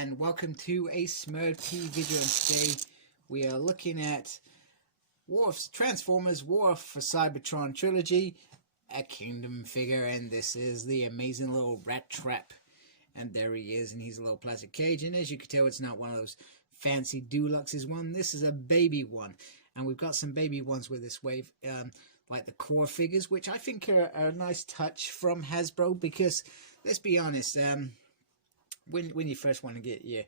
and welcome to a Smurfy video. And today we are looking at Transformers War for Cybertron Trilogy, a Kingdom figure, and this is the amazing little Rattrap. And there he is in his little plastic cage, and as you can tell, it's not one of those fancy deluxes one. This is a baby one, and we've got some baby ones with this wave, like the core figures, which I think are a nice touch from Hasbro, because let's be honest, when you first want to get your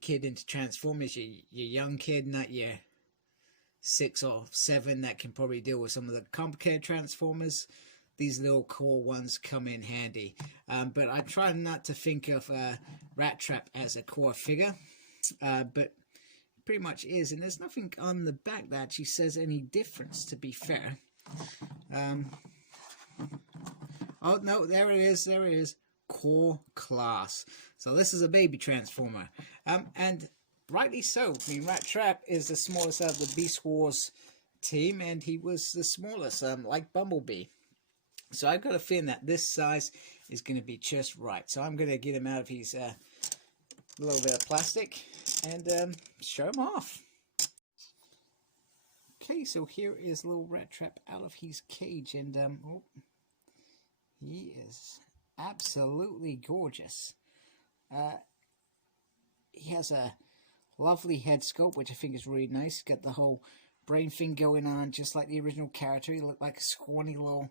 kid into Transformers, your young kid, not your 6 or 7 that can probably deal with some of the complicated Transformers, these little core ones come in handy. But I try not to think of Rattrap as a core figure, but pretty much is, and there's nothing on the back that actually says any difference, to be fair. Oh no, there it is, core class. So this is a baby Transformer, and rightly so. I mean, Rattrap is the smallest out of the Beast Wars team, and he was the smallest, like Bumblebee. So I've got a feeling that this size is going to be just right. So I'm going to get him out of his little bit of plastic and show him off. Okay, so here is little Rattrap out of his cage, and oh, he is absolutely gorgeous. He has a lovely head sculpt, which I think is really nice. He's got the whole brain thing going on, just like the original character. He looked like a scrawny little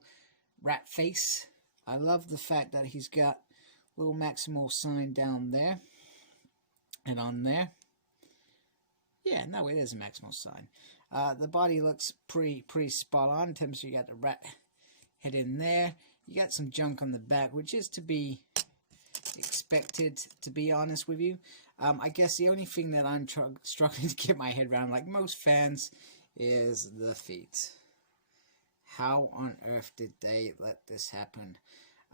rat face. I love the fact that he's got a little Maximal sign down there and on there. Yeah, no, it is a Maximal sign. The body looks pretty spot on in terms of you got the rat head in there. You got some junk on the back, which is to be expected, to be honest with you. I guess the only thing that I'm struggling to get my head around, like most fans, is the feet. How on earth did they let this happen?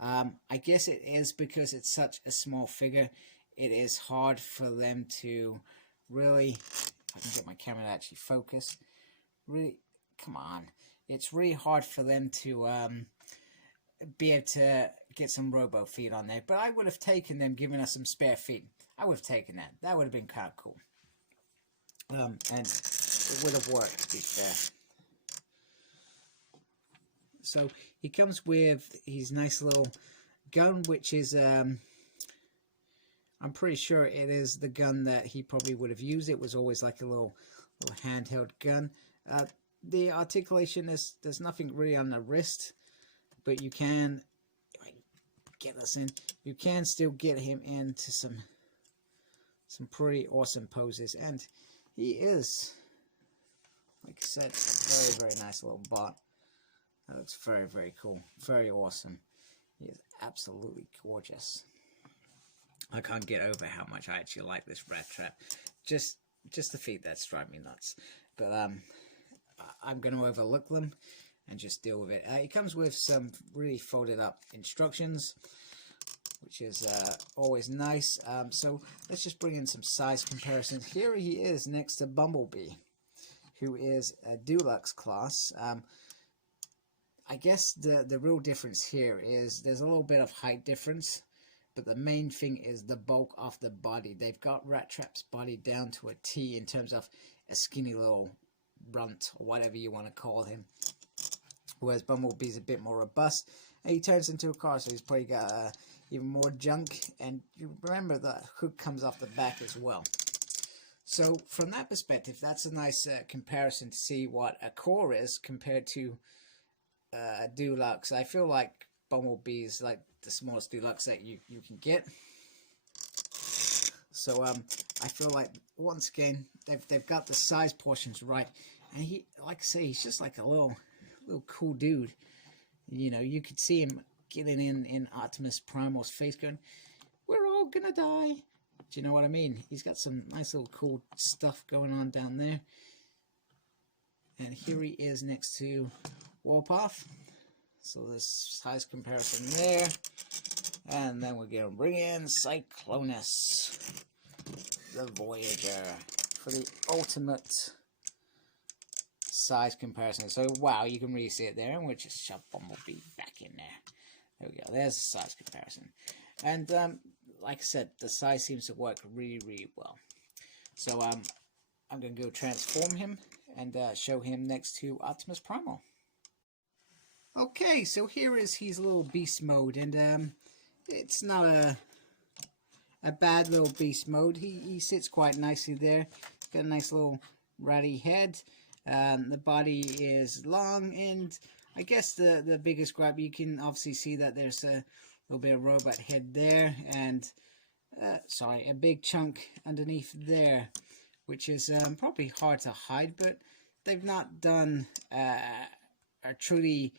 I guess it is because it's such a small figure. It is hard for them to really, if I can get my camera to actually focus, really, come on. It's really hard for them to be able to get some robo feet on there. But I would have taken them giving us some spare feet. I would have taken that. That would have been kind of cool. And it would have worked, to be fair. So he comes with his nice little gun, which is, I'm pretty sure it is the gun that he probably would have used. It was always like a little handheld gun. The articulation is, there's nothing really on the wrist, but you can get us in. You can still get him into some pretty awesome poses, and he is, like I said, a very nice little bot. That looks very cool, very awesome. He is absolutely gorgeous. I can't get over how much I actually like this Rattrap. Just the feet that drive me nuts. But I'm going to overlook them and just deal with it. It comes with some really folded up instructions, which is always nice. So let's just bring in some size comparisons. Here he is next to Bumblebee, who is a deluxe class. I guess the real difference here is there's a little bit of height difference, but the main thing is the bulk of the body. They've got Rattrap's body down to a T in terms of a skinny little runt, or whatever you want to call him. Whereas Bumblebee's a bit more robust, and he turns into a car, so he's probably got even more junk. And you remember the hook comes off the back as well. So from that perspective, that's a nice comparison to see what a core is compared to a deluxe. I feel like Bumblebee is like the smallest deluxe that you can get. So I feel like once again they've got the size portions right, and he, like I say, he's just like a little cool dude. You know, you could see him getting in Optimus Primal's face, going, "We're all gonna die." Do you know what I mean? He's got some nice little cool stuff going on down there. And here he is next to Warpath. So this size comparison there. And then we're going to bring in Cyclonus, the Voyager, for the ultimate size comparison. So wow, you can really see it there. And we'll just shove Bumblebee back in there. There we go. There's the size comparison. And like I said, the size seems to work really, really well. So I'm going to go transform him and show him next to Optimus Primal. Okay, so here is his little beast mode, and it's not a bad little beast mode. He sits quite nicely there. Got a nice little ratty head. The body is long, and I guess the biggest gripe, you can obviously see that there's a little bit of robot head there, and sorry, a big chunk underneath there, which is probably hard to hide, but they've not done a truly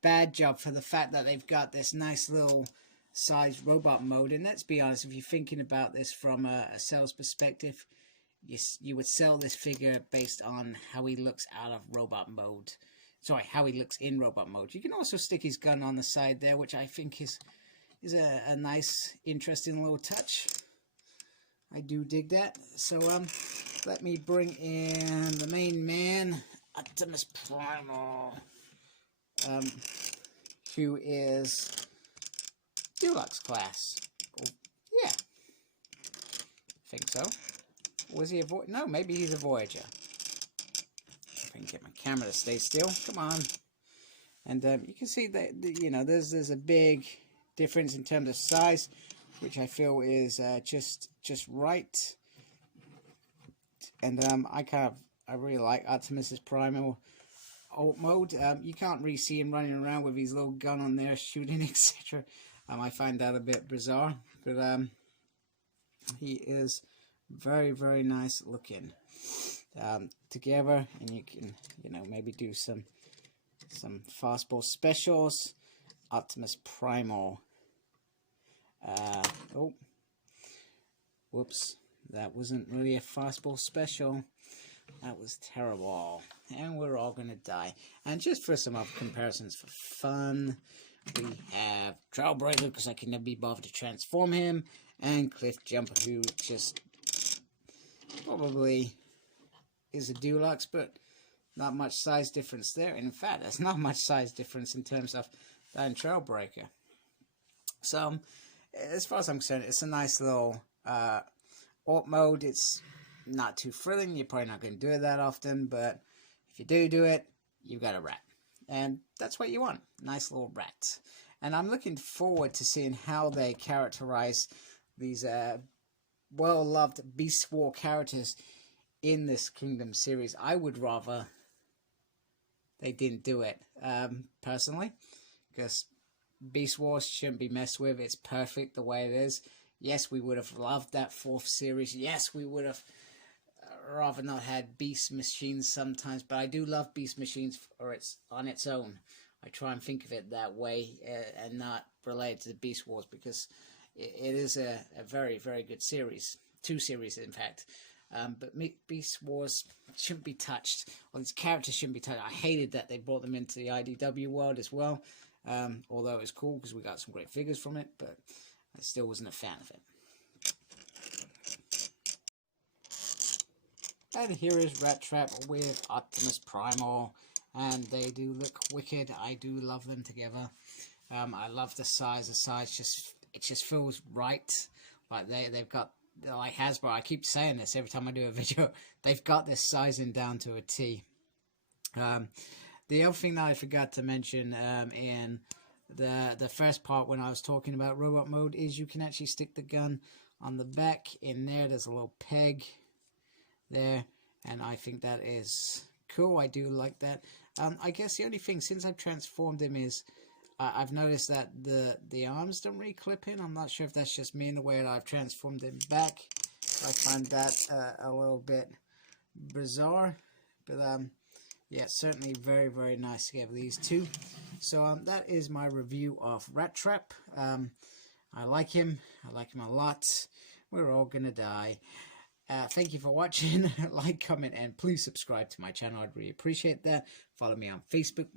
bad job for the fact that they've got this nice little size robot mode. And let's be honest, if you're thinking about this from a sales perspective, you would sell this figure based on how he looks out of robot mode. Sorry, how he looks in robot mode. You can also stick his gun on the side there, which I think is a nice, interesting little touch. I do dig that. So let me bring in the main man, Optimus Primal, who is Deluxe class. Oh, yeah, I think so. Was he a Voyager? No, maybe he's a Voyager. If I can get my camera to stay still. Come on. And you can see that, you know, there's a big difference in terms of size, which I feel is just right. And I really like Optimus's Primal alt mode. You can't really see him running around with his little gun on there shooting, etc. I find that a bit bizarre, but he is very, very nice looking together, and you can, you know, maybe do some fastball specials. Optimus Primal. Oh, whoops, that wasn't really a fastball special. That was terrible, and we're all gonna die. And just for some other comparisons for fun, we have Trailbreaker, because I can never be bothered to transform him, and Cliff Jumper, who just probably is a deluxe, but not much size difference there. In fact, there's not much size difference in terms of that and Trailbreaker. So, as far as I'm concerned, it's a nice little alt mode. It's not too thrilling. You're probably not going to do it that often, but if you do it, you've got a rat. And that's what you want. Nice little rat. And I'm looking forward to seeing how they characterize these well-loved Beast War characters in this Kingdom series. I would rather they didn't do it, personally, because Beast Wars shouldn't be messed with. It's perfect the way it is. Yes, we would have loved that 4th series. Yes, we would have rather not had Beast Machines sometimes, but I do love Beast Machines on its own. I try and think of it that way, and not related to the Beast Wars, because it is a very, very good series. 2 series, in fact. But Beast Wars shouldn't be touched. Well, these characters shouldn't be touched. I hated that they brought them into the IDW world as well. Although it was cool because we got some great figures from it, but I still wasn't a fan of it. And here is Rattrap with Optimus Primal, and they do look wicked. I do love them together. I love the size. The size just feels right. Like they've got, like Hasbro. I keep saying this every time I do a video. They've got this sizing down to a T. The other thing that I forgot to mention in the first part when I was talking about robot mode is you can actually stick the gun on the back. In there, there's a little peg there, and I think that is cool. I do like that. I guess the only thing, since I've transformed him, is I've noticed that the arms don't really clip in. I'm not sure if that's just me in the way that I've transformed him back. I find that a little bit bizarre, but yeah, certainly very, very nice to get these two. So that is my review of Rattrap. I like him. I like him a lot. We're all gonna die. Thank you for watching. Like, comment, and please subscribe to my channel. I'd really appreciate that. Follow me on Facebook.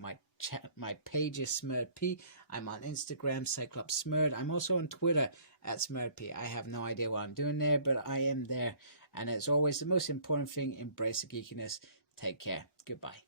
My page is SmurDP. I'm on Instagram, Cyclops Smurd. I'm also on Twitter at SmurDP. I have no idea what I'm doing there, but I am there. And as always, the most important thing, embrace the geekiness. Take care. Goodbye.